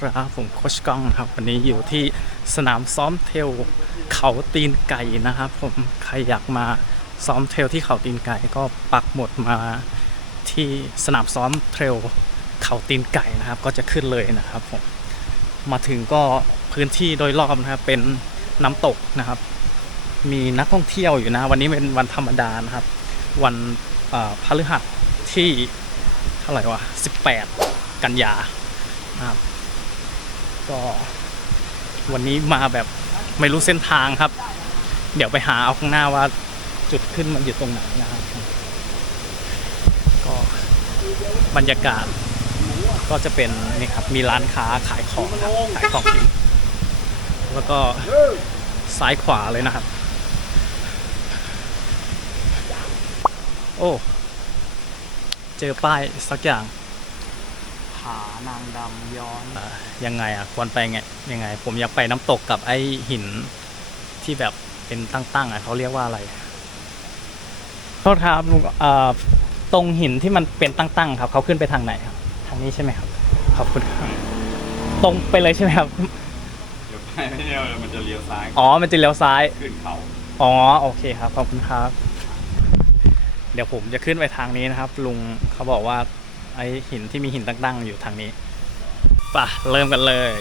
ครับผมโคชก้องครับ วันนี้อยู่ที่สนามซ้อมเทลเขาตีนไก่นะครับผมใครอยากมาซ้อมเทลที่เขาตีนไก่ก็ปักหมุดมาที่สนามซ้อมเทรลเขาตีนไก่นะครับ ก็จะขึ้นเลยนะครับผมมาถึงก็พื้นที่โดยรอบนะครับเป็นน้ำตกนะครับ มีนักท่องเที่ยวอยู่นะ วันนี้เป็นวันธรรมดานะครับ วันพฤหัสที่เท่าไหร่วะ18 กันยานะครับ ก็วันนี้มาแบบไม่รู้เส้นทางครับ เดี๋ยวไปหาเอาข้างหน้าว่าจุดขึ้นมันอยู่ตรงไหนนะครับก็บรรยากาศก็จะเป็นนี่ครับมีร้านค้าขายของครับขายของกินแล้วก็ซ้ายขวาเลยนะครับ โอ้ เจอป้ายสักอย่าง ผานางดำย้อนอะยังไงอะควรไปไงยังไง ผมอยากไปน้ำตกกับไอ้หินที่แบบเป็นตั้งๆอะเขาเรียกว่าอะไรโทษครับลุงเอ่อตรงหินที่มันเป็นตั้งๆ ครับเขาขึ้นไปทางไหนครับ ทางนี้ใช่ไหมครับขอบคุณครับตรงไปเลยใช่ไหมครับเดี๋ยวไปไม่เดียวมันจะเลี้ยวซ้ายอ๋อมันจะเลี้ยวซ้ายขึ้นเขาอ๋อโอเคครับขอบคุณครับ เดี๋ยวผมจะขึ้นไปทางนี้นะครับ ลุงเขาบอกว่า ไอหินที่มีหินตั้งๆอยู่ทางนี้ป่ะ เริ่มกันเลย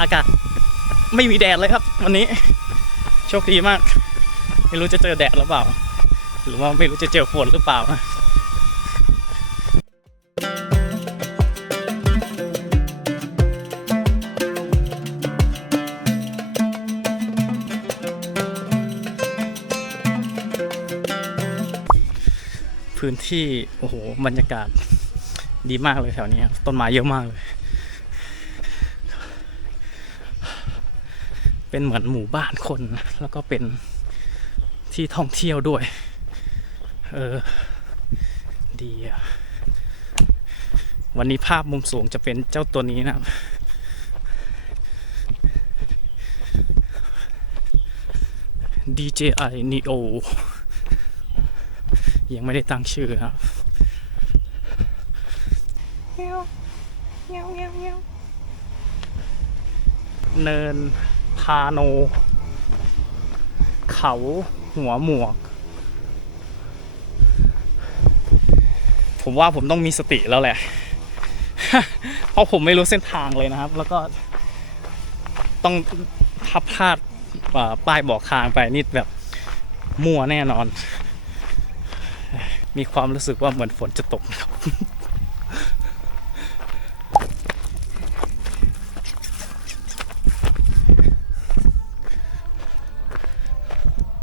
อากาศไม่มีแดดเลยครับ วันนี้ โชคดีมาก ไม่รู้จะเจอแดดหรือเปล่า หรือว่าไม่รู้จะเจอฝนหรือเปล่า ที่โอ้โหบรรยากาศดีมากเลยแถวนี้ต้นไม้เยอะมากเลย เป็นเหมือนหมู่บ้านคนแล้วก็เป็นที่ท่องเที่ยวด้วย เออ ดีอะวันนี้ภาพมุมสูงจะเป็นเจ้าตัวนี้นะครับ DJI Neo ยังไม่ได้ตั้งชื่อครับเนินพาโน เขาหัวหมวก ผมว่าผมต้องมีสติแล้วแหละ เพราะผมไม่รู้เส้นทางเลยนะครับ แล้วก็ต้องทับพลาดอ่าป้ายบอกทางไปนี่แบบมั่วแน่นอน มีความรู้สึกว่าเหมือนฝนจะตกครับ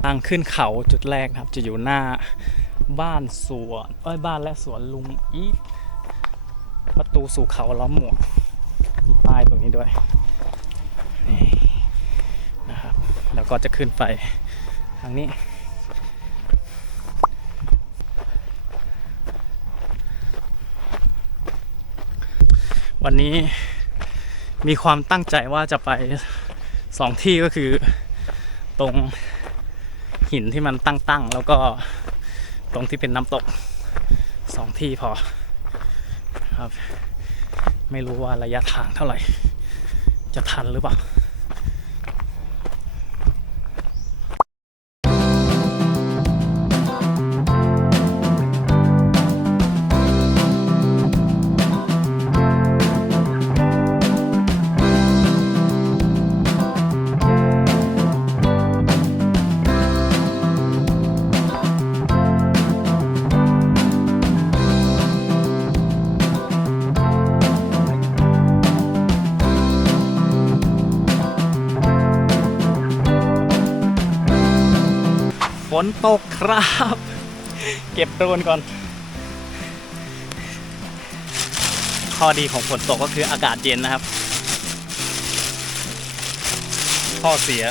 ทางขึ้นเขาจุดแรกครับ จะอยู่หน้าบ้านสวนเอ้ยบ้านและสวนลุงอีทประตูสู่เขาล้อมหมวกมีป้ายตรงนี้ด้วยนี่นะครับ แล้วก็จะขึ้นไปทางนี้ วันนี้มีความตั้งใจว่าจะไปสองที่ก็คือตรงหินที่มันตั้งๆ แล้วก็ตรงที่เป็นน้ำตกสองที่พอครับ ไม่รู้ว่าระยะทางเท่าไหร่ จะทันหรือเปล่า นตกครับ เก็บโดรนก่อน ข้อดีของฝนตกก็คืออากาศเย็นนะครับ ข้อเสีย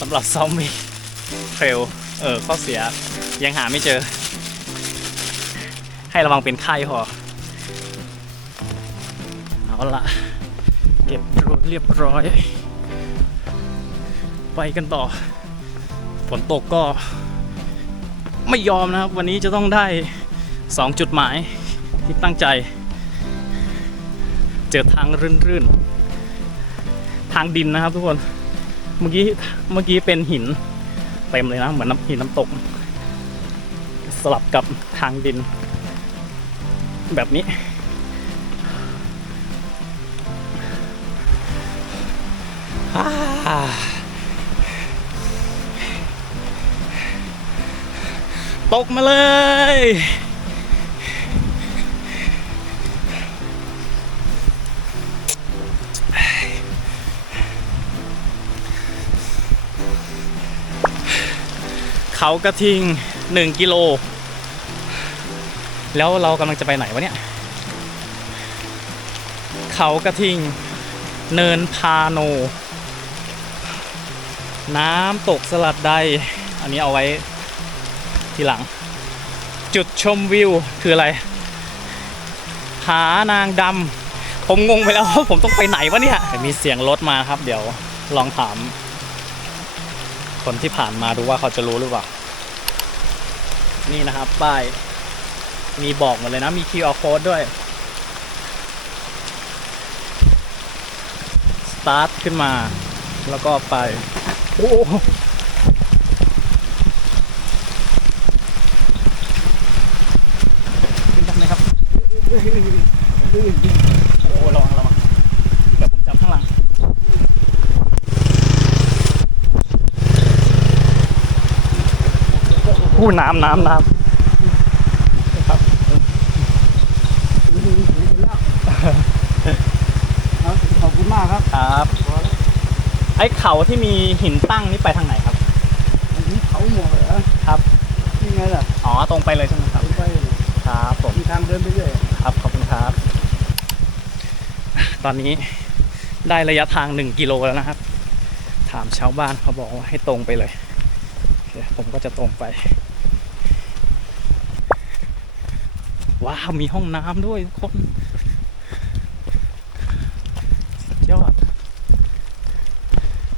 สำหรับซอมบี้เทรลเออ ข้อเสียยังหาไม่เจอ ให้ระวังเป็นไข้พอเอาละเก็บโดรนเรียบร้อย ไปกันต่อ ฝนตกก็ไม่ยอมนะครับ วันนี้จะต้องได้ 2 จุดหมายที่ตั้งใจ เจอทางรื่นๆ ทางดินนะครับทุกคน เมื่อกี้เมื่อกี้เป็นหินเต็มเลยนะ เหมือนน้ำหินน้ำตก สลับกับทางดิน แบบนี้อ่ ตกมาเลย เขากระทิง 1 กิโล แล้วเรากำลังจะไปไหนวะเนี่ย เขากระทิง เนินพาโน น้ำตกสลัดใด อันนี้เอาไว้ ทีหลัง จุดชมวิวคืออะไรผานางดำผมงงไปแล้วว่าผมต้องไปไหนวะเนี่ยมีเสียงรถมาครับ เดี๋ยวลองถาม คนที่ผ่านมาดูว่าเขาจะรู้หรือเปล่า นี่นะครับ ป้าย มีบอกหมดเลยนะ มี QR code ด้วย สตาร์ทขึ้นมา แล้วก็ไป โอ้โหขึ้นได้ไหมครับ โอ้ระวังระวังเดี๋ยวผมจับข้างหลังผู้น้ำน้ำน้ำครับขอบคุณมากครับครับไอ้เขาที่มีหินตั้งนี่ไปทางไหนครับอันนี้เขาหมดเหรอครับนี่ไงล่ะอ๋อตรงไปเลยใช่ไหมครับตรงไปครับผมมีทางเดินไปเรื่อย ครับขอบคุณครับ ตอนนี้ได้ระยะทาง 1 กิโลแล้วนะครับ ถามชาวบ้านเขาบอกว่าให้ตรงไปเลย ผมก็จะตรงไป ว้าว มีห้องน้ำด้วยทุกคนยอด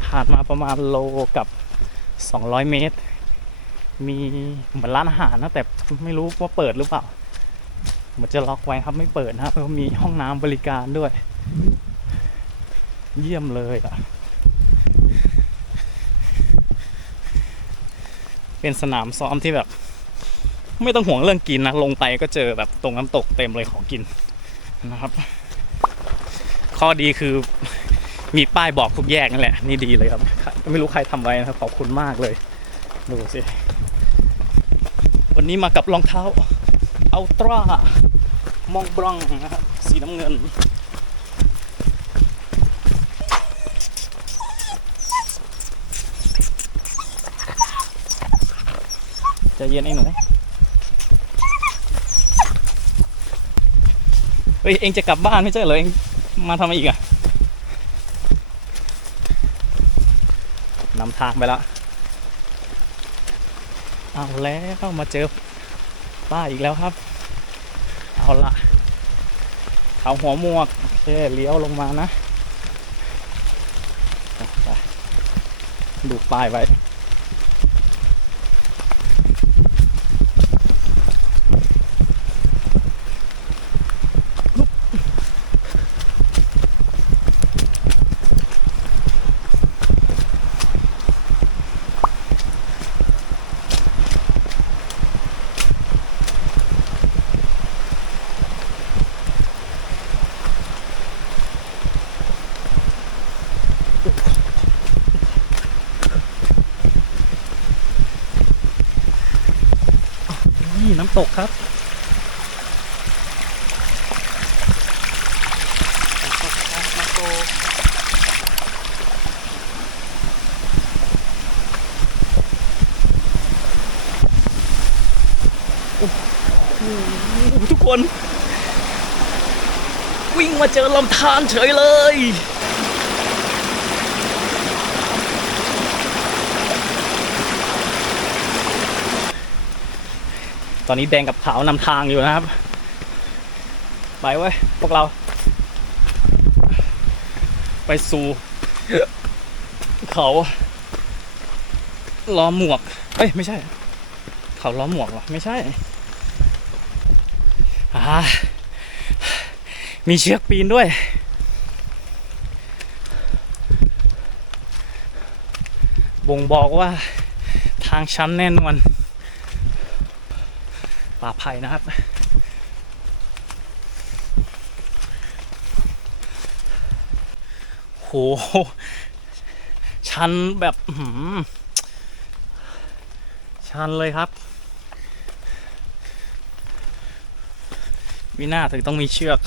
ผ่านมาประมาณโลกับ 200 เมตร มีเหมือนร้านอาหารนะแต่ไม่รู้ว่าเปิดหรือเปล่า เหมือนจะล็อกไว้ครับไม่เปิดนะครับมีห้องน้ำบริการด้วย เยี่ยมเลยอะเป็นสนามซ้อมที่แบบ ไม่ต้องห่วงเรื่องกินนะ ลงไปก็เจอแบบตรงน้ำตกเต็มเลยของกินนะครับ ข้อดีคือมีป้ายบอกทุกแยกนั่นแหละ นี่ดีเลยครับ ไม่รู้ใครทำไว้นะครับ ขอบคุณมากเลย ดูสิ วันนี้มากับรองเท้า อัลตร้ามองบรองนะครับสีน้ำเงิน จะเย็นไอ้หนูเฮ้ย เองจะกลับบ้านไม่ใช่เหรอ เองมาทำไมอีกอะนำทางไปแล้วเอาแล้วมาเจอป้าอีกแล้วครับ เอาละเขาหัวหมวกโอเคเลี้ยวลงมานะดูป้ายไว้ นี่น้ำตกครับโอ้โหทุกคน วิ่งมาเจอลำธารเฉยเลย อนนี้แดงกับขาวนำทางอยู่นะครับ ไปเว้ยพวกเรา ไปสู่เขาล้อหมวก เอ้ยไม่ใช่ เขาล้อหมวกหรอไม่ใช่อ่ามีเชือกปีนด้วย บ่งบอกว่าทางชันแน่นอน ป่าไผ่นะครับ โห ชันแบบหือชันเลยครับ วิน่าถึงต้องมีเชือก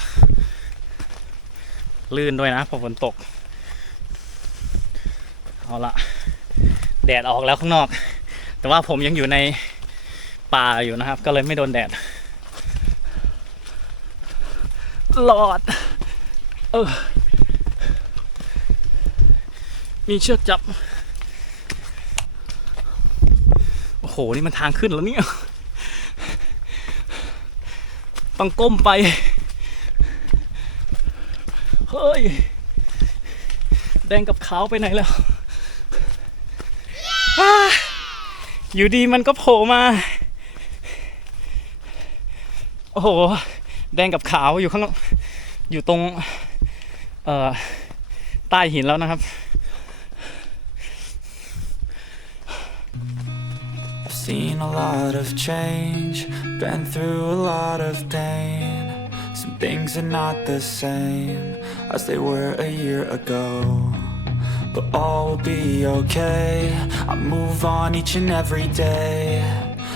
ลื่นด้วยนะเพอฝนตก เอาละแดดออกแล้วข้างนอก แต่ว่าผมยังอยู่ใน ป่าอยู่นะครับ ก็เลยไม่โดนแดดหลอด เออ มีเชือกจับ โอ้โห นี่มันทางขึ้นแล้วเนี่ย ต้องก้มไป เฮ้ย แดงกับขาวไปไหนแล้วอ้าอยู่ดีมันก็โผล่มา โอ้โห แดงกับขาวอยู่ข้างนอกอยู่ตรง เอ่อ ใต้หินแล้วนะครับ I've seen a lot of change, been through a lot of pain. Some things are not the same as they were a year ago. But all will be okay. I move on each and every day.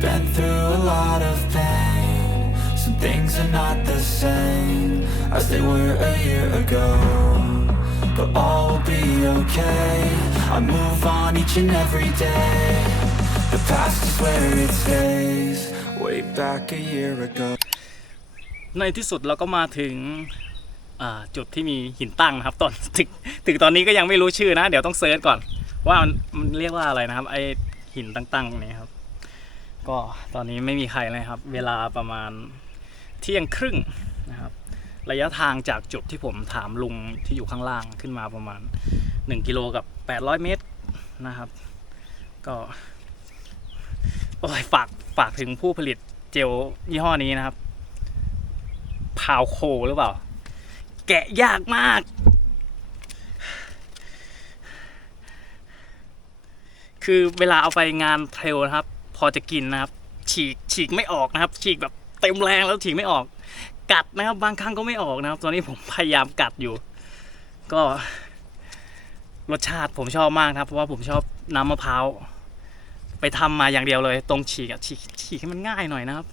been through a lot of pain. Some things are not the same as they were a year ago. But all will be okay. I move on each and every day. The past is where it stays, way back a year ago. ในที่สุดเราก็มาถึงจุดที่มีหินตั้งนะครับตอนถึงถึงตอนนี้ก็ยังไม่รู้ชื่อนะ เดี๋ยวต้องเซิร์ชก่อน ว่ามันเรียกว่าอะไรนะครับ ไอหินตั้งๆนี้ครับ ก็ตอนนี้ไม่มีใครเลยครับ เวลาประมาณเที่ยงครึ่งนะครับระยะทางจากจุดที่ผมถามลุงที่อยู่ข้างล่างขึ้นมาประมาณ 1 กิโลกับ 800 เมตรนะครับ ก็โอ้ยฝากฝากถึงผู้ผลิตเจลยี่ห้อนี้นะครับ พาวโคหรือเปล่า แกะยากมาก คือเวลาเอาไปงานเทรลนะครับ พอจะกินนะครับฉีกฉีกไม่ออกนะครับ ฉีกแบบเต็มแรงแล้วฉีกไม่ออก กัดนะครับ บางครั้งก็ไม่ออกนะครับ ตอนนี้ผมพยายามกัดอยู่ ก็รสชาติผมชอบมากครับ เพราะว่าผมชอบน้ำมะพร้าวไปทำมาอย่างเดียวเลย ตรงฉีกอะฉีกฉีกให้มันง่ายหน่อยนะครับ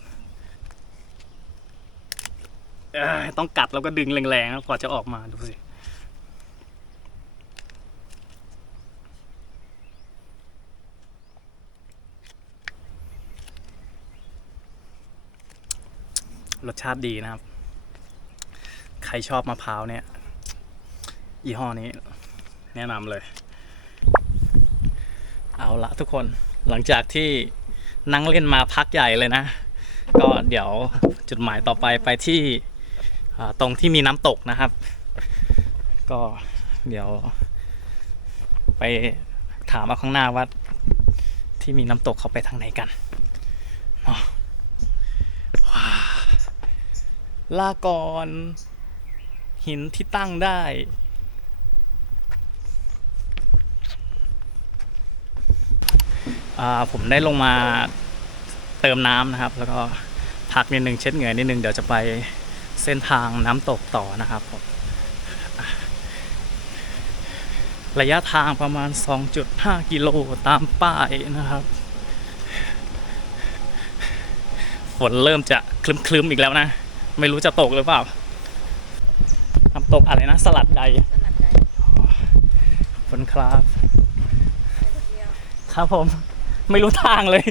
ต้องกัดแล้วก็ดึงแรงๆครับกว่าจะออกมาดูสิ รสชาติดีนะครับ ใครชอบมะพร้าวเนี่ยยี่ห้อนี้ แนะนำเลย เอาละทุกคนหลังจากที่นั่งเล่นมาพักใหญ่เลยนะ ก็เดี๋ยวจุดหมายต่อไปไปที่ตรงที่มีน้ำตกนะครับ ก็เดี๋ยว ไปถามเอาข้างหน้าว่าที่มีน้ำตกเขาไปทางไหนกันอ๋อา ลาก่อนหินที่ตั้งได้อ่าผมได้ลงมาเติมน้ำนะครับ แล้วก็พักนิดนึงเช็ดเหงื่อนิดนึงเดี๋ยวจะไปเส้นทางน้ำตกต่อนะครับผมระยะทางประมาณ 2.5 กิโลตามป้ายนะครับ ฝนเริ่มจะคลึ้มๆอีกแล้วนะ ไม่รู้จะตกหรือเปล่าน้ำตกอะไรนะ สลัดใดขอบคุณครับ ครับผม ไม่รู้ทางเลย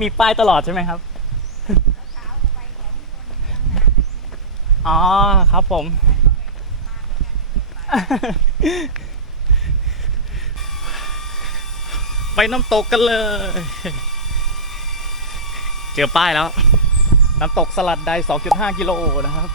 มีป้ายตลอดใช่ไหมครับ อ๋อครับผม ไปน้ำตกกันเลย เจอป้ายแล้ว น้ำตกสลัดใด 2.5 กิโลนะครับ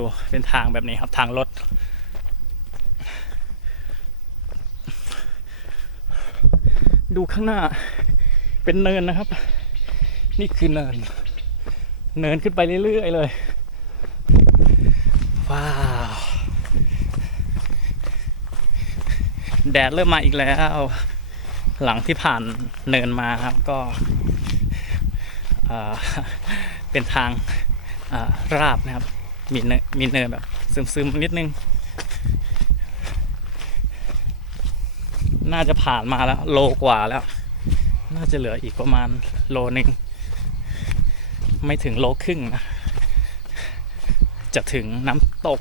ดูเป็นทางแบบนี้ครับทางรถดูข้างหน้าเป็นเนินนะครับ นี่คือเนิน เนินขึ้นไปเรื่อยๆเลย ว้าว แดดเริ่มมาอีกแล้ว หลังที่ผ่านเนินมาครับก็เป็นทางราบนะครับ มีเนินมีเนินแบบซึมๆนิดนึง น่าจะผ่านมาแล้ว โลกว่าแล้ว น่าจะเหลืออีกประมาณโลนึง ไม่ถึงโลครึ่งนะ จะถึงน้ำตก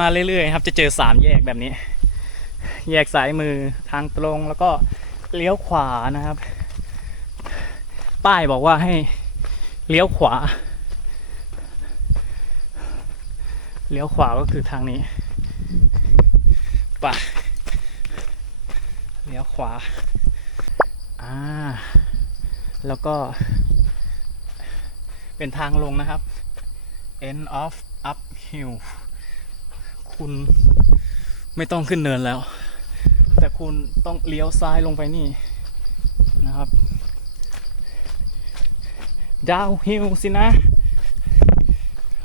มาเรื่อยๆครับ จะเจอสามแยกแบบนี้ แยกซ้ายมือทางตรงแล้วก็เลี้ยวขวานะครับ ป้ายบอกว่าให้เลี้ยวขวา เลี้ยวขวาก็คือทางนี้ไป่ะเลี้ยวขวาอ่าแล้วก็ เป็นทางลงนะครับ end of uphill คุณไม่ต้องขึ้นเนินแล้ว แต่คุณต้องเลี้ยวซ้ายลงไปนี่นะครับดาวฮิลสินะ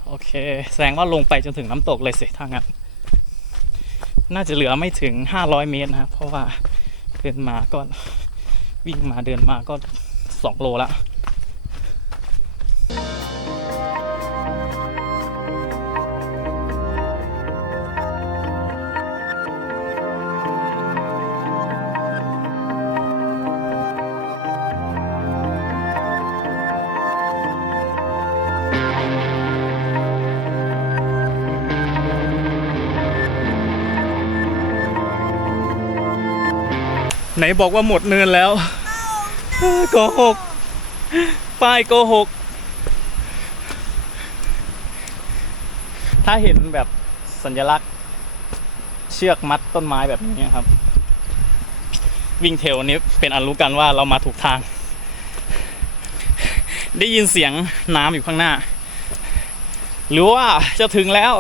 โอเค แสดงว่าลงไปจนถึงน้ำตกเลยสิถ้างนั้นน่าจะเหลือไม่ถึง 500 เมตรนะครับ เพราะว่าเดินมาก็วิ่งมาเดินมาก็ 2 โลละ ไหนบอกว่าหมดเนินแล้วโกหกป้ายโกหก ถ้าเห็นแบบสัญลักษณ์ เชือกมัดต้นไม้แบบนี้ครับ วิ่งเทลนี้เป็นอันรู้กันว่าเรามาถูกทาง ได้ยินเสียงน้ำอยู่ข้างหน้า หรือว่าจะถึงแล้ว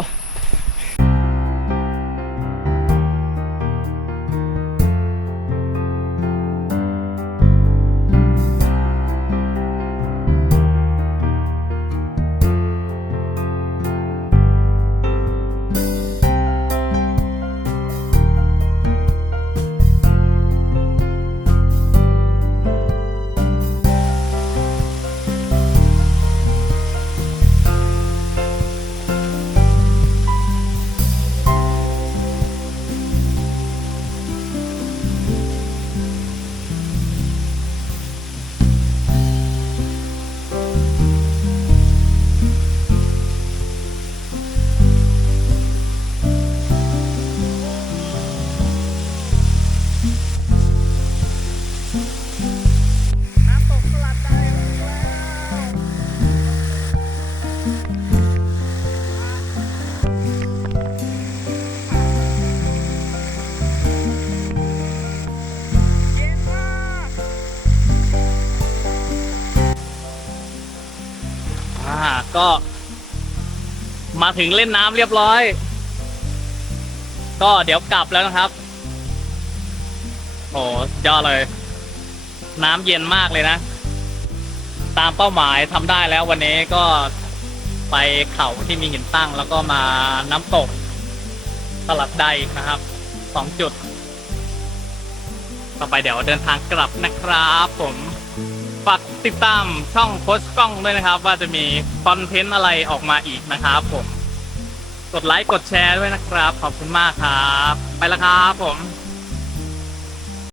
ก็ มาถึงเล่นน้ำเรียบร้อย ก็เดี๋ยวกลับแล้วนะครับโอ้ยอดเลย น้ำเย็นมากเลยนะ ตามเป้าหมายทำได้แล้ววันนี้ก็ไปเขาที่มีหินตั้ง แล้วก็มาน้ำตกสลัดใดนะครับสองจุด ต่อไปเดี๋ยวเดินทางกลับนะครับผม ฝากติดตามช่องโพสต์กล้องด้วยนะครับ ว่าจะมีคอนเทนต์อะไรออกมาอีกนะครับผม กดไลค์กดแชร์ด้วยนะครับ ขอบคุณมากครับ ไปแล้วครับผม